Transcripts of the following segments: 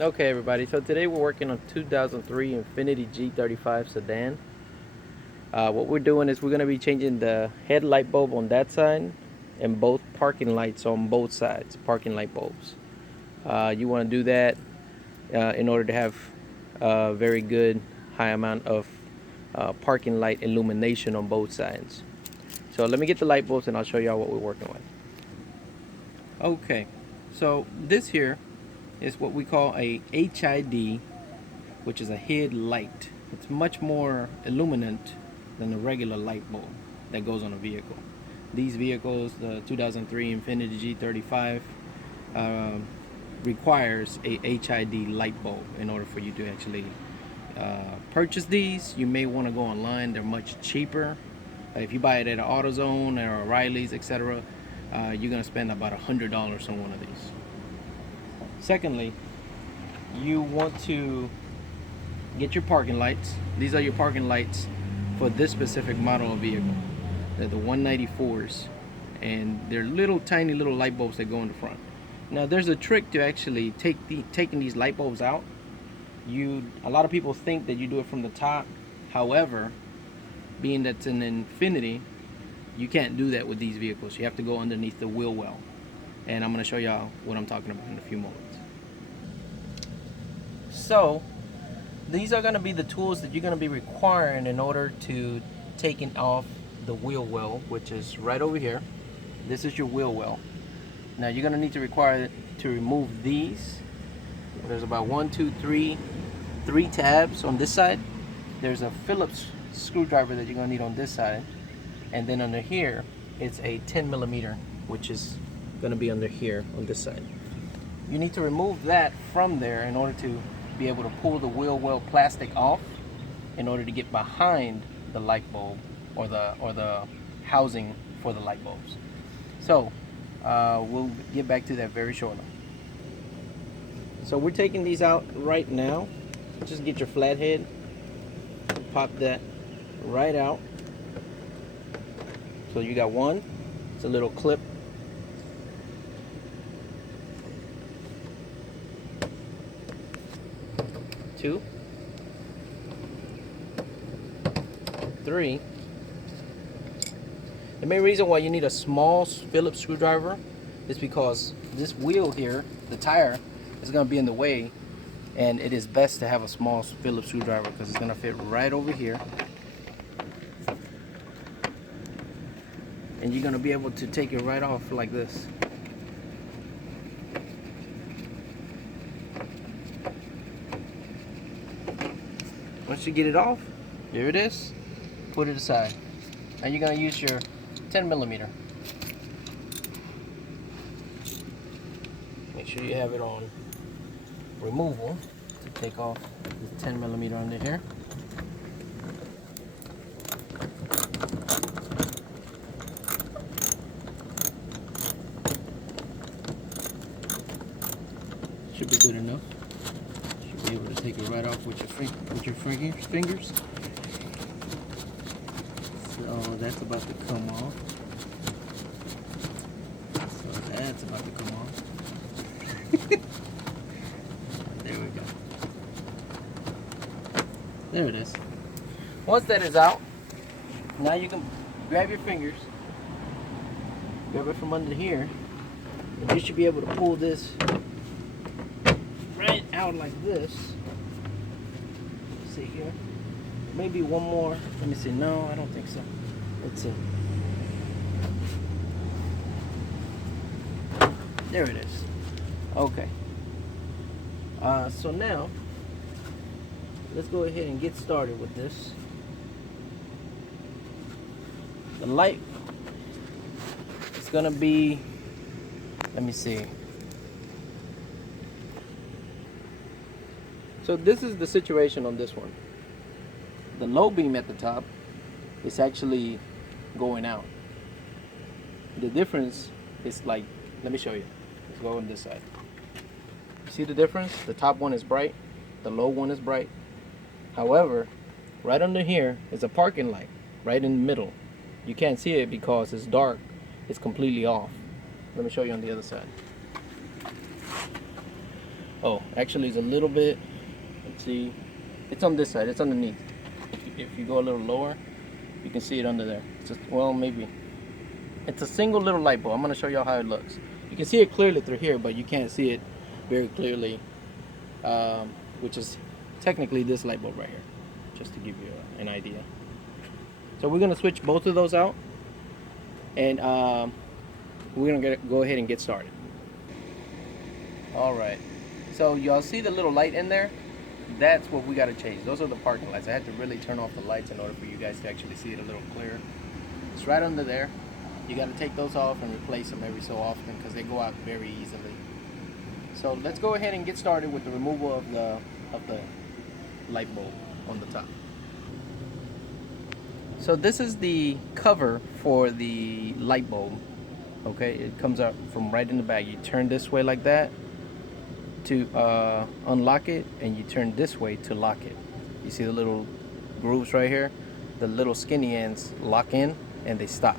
Okay everybody, so today we're working on 2003 INFINITI G35 Sedan. What we're doing is we're going to be changing the headlight bulb on that side and both parking lights on both sides, parking light bulbs. You want to do that in order to have a very good high amount of parking light illumination on both sides. So let me get the light bulbs and I'll show y'all what we're working with. Okay, so this here is what we call a HID, which is a head light. It's much more illuminant than the regular light bulb that goes on a vehicle. These vehicles, the 2003 INFINITI G35, requires a HID light bulb in order for you to actually purchase these. You may want to go online. They're much cheaper. If you buy it at an AutoZone or O'Reilly's, etc., you're going to spend about $100 on one of these. Secondly, you want to get your parking lights. These are your parking lights for this specific model of vehicle. They're the 194s, and they're little tiny little light bulbs that go in the front. Now there's a trick to actually taking these light bulbs out. A lot of people think that you do it from the top. However, being that's an Infinity, you can't do that with these vehicles. You have to go underneath the wheel well, and I'm going to show y'all what I'm talking about in a few moments. So these are going to be the tools that you're going to be requiring in order to taking off the wheel well, which is right over here. This is your wheel well. Now you're going to need to require to remove these. There's about 3 tabs on this side. There's a Phillips screwdriver that you're going to need on this side, and then under here it's a 10mm, which is going to be under here on this side. You need to remove that from there in order to be able to pull the wheel well plastic off in order to get behind the light bulb or the housing for the light bulbs. So we'll get back to that very shortly. So we're taking these out right now. Just get your flathead, pop that right out. So you got one, it's a little clip. Two, 3. The main reason why you need a small Phillips screwdriver is because this wheel here, the tire, is going to be in the way, and it is best to have a small Phillips screwdriver because it's going to fit right over here, and you're going to be able to take it right off like this. Once you get it off, here it is, put it aside. Now you're going to use your 10mm. Make sure you have it on removal to take off the 10mm under here. Should be good enough. Should be able to take it right off with your fingers. So that's about to come off. So that's about to come off. There we go. There it is. Once that is out, now you can grab your fingers, grab it from under here, and you should be able to pull this right out like this. Let's see here. Maybe one more. Let me see. No, I don't think so. Let's see. There it is. Okay. So now, let's go ahead and get started with this. The light is going to be, let me see. So this is the situation on this one. The low beam at the top is actually going out. The difference is like, let me show you. Let's go on this side. See the difference? The top one is bright, the low one is bright. However, right under here is a parking light, right in the middle. You can't see it because it's dark. It's completely off. Let me show you on the other side. Oh, actually it's a little bit, let's see, it's on this side, it's underneath. If you go a little lower, you can see it under there. It's just, well, maybe. It's a single little light bulb. I'm going to show y'all how it looks. You can see it clearly through here, but you can't see it very clearly, which is technically this light bulb right here, just to give you an idea. So we're going to switch both of those out, and we're going to go ahead and get started. All right, so y'all see the little light in there? That's what we got to change. Those are the parking lights. I had to really turn off the lights in order for you guys to actually see it a little clearer. It's right under there. You got to take those off and replace them every so often because they go out very easily. So let's go ahead and get started with the removal of the light bulb on the top. So this is the cover for the light bulb. Okay, it comes out from right in the bag. You turn this way like that to unlock it, and you turn this way to lock it. You see the little grooves right here? The little skinny ends lock in and they stop.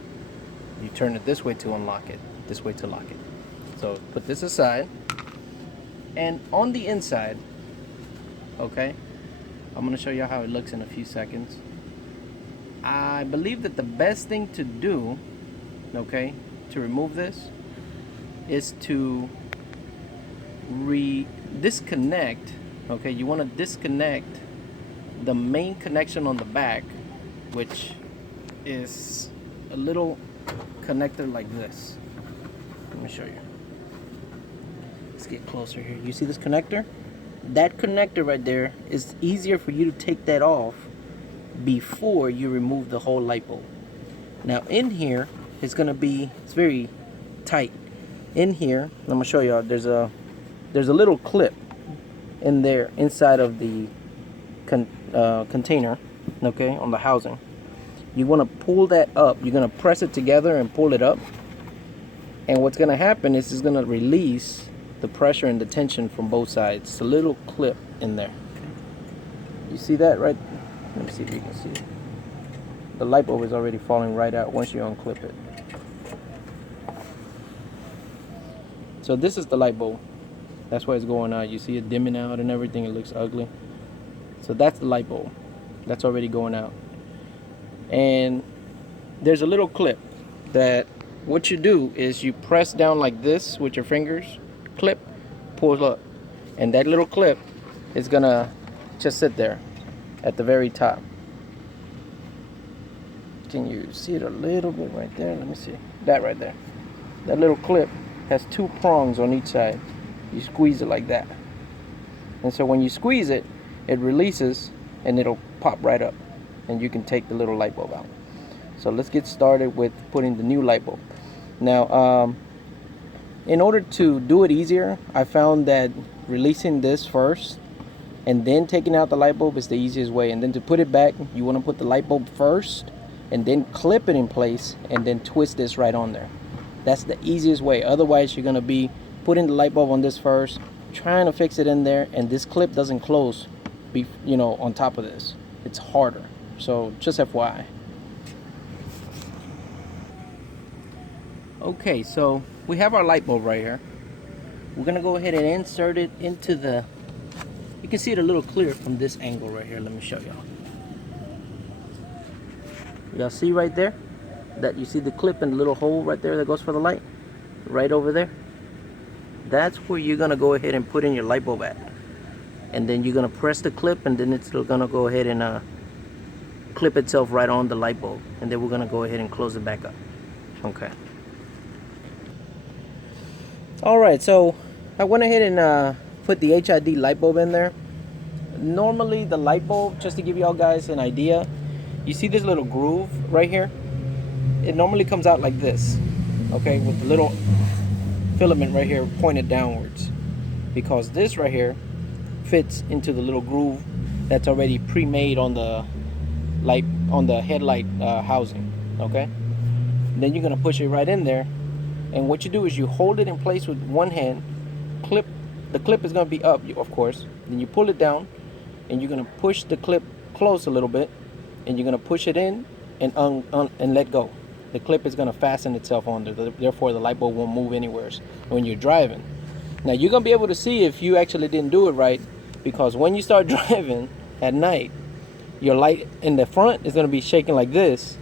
You turn it this way to unlock it, this way to lock it. So put this aside, and on the inside, okay, I'm gonna show you how it looks in a few seconds. I believe that the best thing to do, okay, to remove this is to disconnect. Okay, you want to disconnect the main connection on the back, which is a little connector like this. Let me show you. Let's get closer here. You see this connector? That connector right there is easier for you to take that off before you remove the whole light bulb. Now in here it's gonna be, it's very tight. In here, I'm gonna show y'all, there's a little clip in there inside of the container, okay, on the housing. You want to pull that up. You're going to press it together and pull it up, and what's going to happen is it's going to release the pressure and the tension from both sides. It's a little clip in there. You see that, right? Let me see if you can see it. The light bulb is already falling right out once you unclip it. So this is the light bulb. That's why it's going out. You see it dimming out and everything. It looks ugly. So that's the light bulb. That's already going out. And there's a little clip that what you do is you press down like this with your fingers. Clip, pull up. And that little clip is going to just sit there at the very top. Can you see it a little bit right there? Let me see. That right there. That little clip has two prongs on each side. You squeeze it like that, and so when you squeeze it, it releases and it'll pop right up, and you can take the little light bulb out. So let's get started with putting the new light bulb. Now in order to do it easier, I found that releasing this first and then taking out the light bulb is the easiest way. And then to put it back, you want to put the light bulb first and then clip it in place and then twist this right on there. That's the easiest way. Otherwise you're going to be putting the light bulb on this first, trying to fix it in there, and this clip doesn't close, on top of this. It's harder. So just FYI. Okay, so we have our light bulb right here. We're gonna go ahead and insert it into the, you can see it a little clearer from this angle right here. Let me show y'all. Y'all see right there that you see the clip and the little hole right there that goes for the light? Right over there. That's where you're gonna go ahead and put in your light bulb at. And then you're gonna press the clip, and then it's gonna go ahead and clip itself right on the light bulb. And then we're gonna go ahead and close it back up. Okay. Alright, so I went ahead and put the HID light bulb in there. Normally the light bulb, just to give y'all guys an idea, you see this little groove right here? It normally comes out like this, okay, with the little filament right here pointed downwards, because this right here fits into the little groove that's already pre-made on the light, on the headlight housing. Okay, then you're gonna push it right in there, and what you do is you hold it in place with one hand. The clip is gonna be up, of course. Then you pull it down, and you're gonna push the clip close a little bit, and you're gonna push it in and let go. The clip is going to fasten itself on there, therefore the light bulb won't move anywhere when you're driving. Now you're gonna be able to see if you actually didn't do it right, because when you start driving at night, your light in the front is gonna be shaking like this,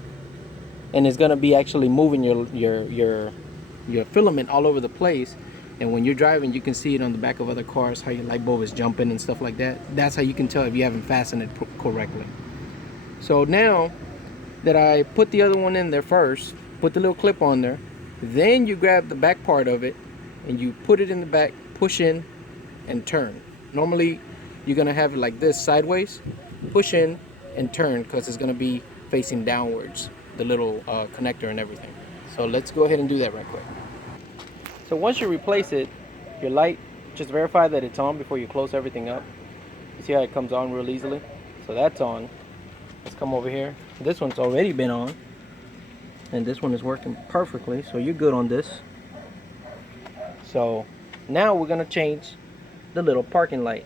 and it's gonna be actually moving your filament all over the place. And when you're driving, you can see it on the back of other cars, how your light bulb is jumping and stuff like that. That's how you can tell if you haven't fastened it correctly. So now that I put the other one in there first, put the little clip on there, then you grab the back part of it and you put it in the back, push in and turn. Normally you're gonna have it like this, sideways, push in and turn, because it's gonna be facing downwards, the little connector and everything. So let's go ahead and do that right quick. So once you replace it, your light, just verify that it's on before you close everything up. You see how it comes on real easily? So that's on. Let's come over here. This one's already been on, and this one is working perfectly, so you're good on this. So now we're gonna change the little parking light.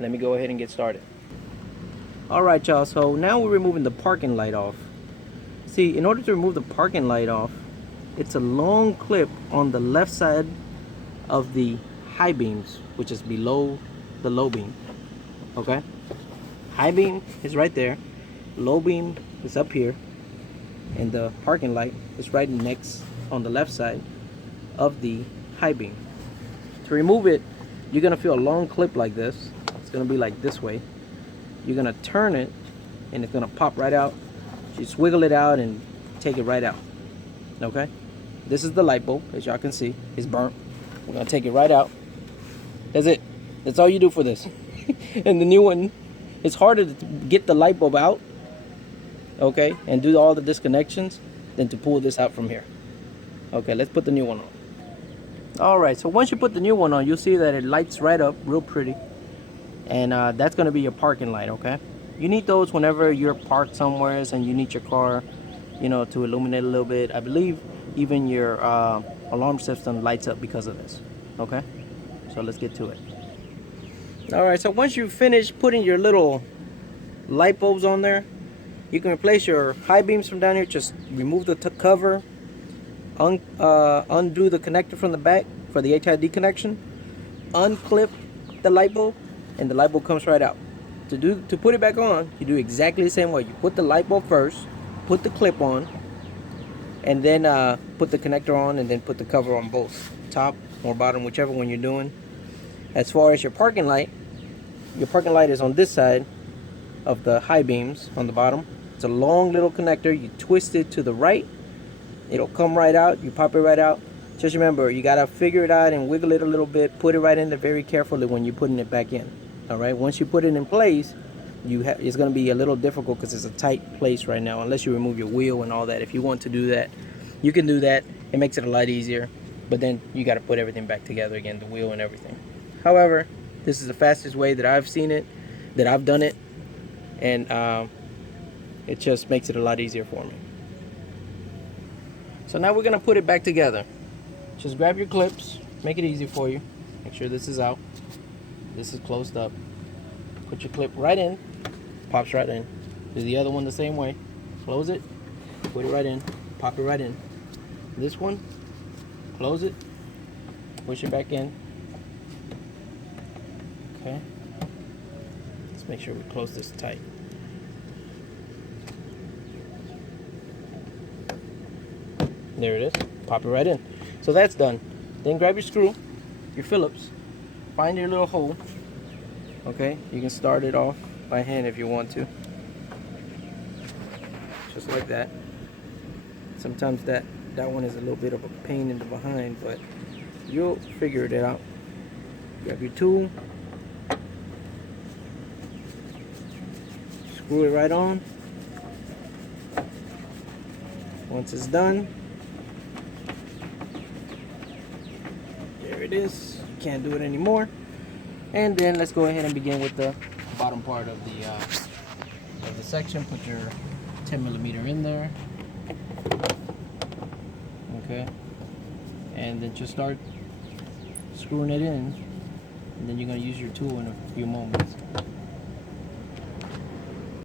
Let me go ahead and get started. Alright y'all, so now we're removing the parking light off. See, in order to remove the parking light off, it's a long clip on the left side of the high beams, which is below the low beam. Okay? High beam is right there, low beam is up here, and the parking light is right next on the left side of the high beam. To remove it, you're gonna feel a long clip like this. It's gonna be like this way. You're gonna turn it and it's gonna pop right out. Just wiggle it out and take it right out. Okay? This is the light bulb, as y'all can see. It's burnt. We're gonna take it right out. That's it. That's all you do for this. And the new one, it's harder to get the light bulb out, okay, and do all the disconnections than to pull this out from here. Okay, let's put the new one on. Alright, so once you put the new one on, you'll see that it lights right up real pretty. And that's going to be your parking light, okay? You need those whenever you're parked somewhere and you need your car, you know, to illuminate a little bit. I believe even your alarm system lights up because of this, okay? So let's get to it. Alright, so once you finish putting your little light bulbs on there, you can replace your high beams from down here. Just remove the cover, undo the connector from the back for the HID connection, unclip the light bulb, and the light bulb comes right out. To put it back on, you do exactly the same way. You put the light bulb first, put the clip on, and then put the connector on, and then put the cover on both, top or bottom, whichever one you're doing. As far as your parking light is on this side of the high beams on the bottom. It's a long little connector. You twist it to the right, it'll come right out. You pop it right out. Just remember, you gotta figure it out and wiggle it a little bit. Put it right in there very carefully when you're putting it back in. All right, once you put it in place, it's gonna be a little difficult because it's a tight place right now, unless you remove your wheel and all that. If you want to do that, you can do that. It makes it a lot easier, but then you gotta put everything back together again, the wheel and everything. However, this is the fastest way that I've seen it, that I've done it, and it just makes it a lot easier for me. So now we're gonna put it back together. Just grab your clips, make it easy for you. Make sure this is out, this is closed up. Put your clip right in, pops right in. Do the other one the same way. Close it, put it right in, pop it right in. This one, close it, push it back in. Okay, let's make sure we close this tight. There it is, pop it right in. So that's done. Then grab your screw, your Phillips, find your little hole. Okay, you can start it off by hand if you want to. Just like that. Sometimes that one is a little bit of a pain in the behind, but you'll figure it out. Grab your tool, screw it right on. Once it's done, there it is. You can't do it anymore. And then let's go ahead and begin with the bottom part of the section. Put your 10mm in there. Okay. And then just start screwing it in. And then you're going to use your tool in a few moments.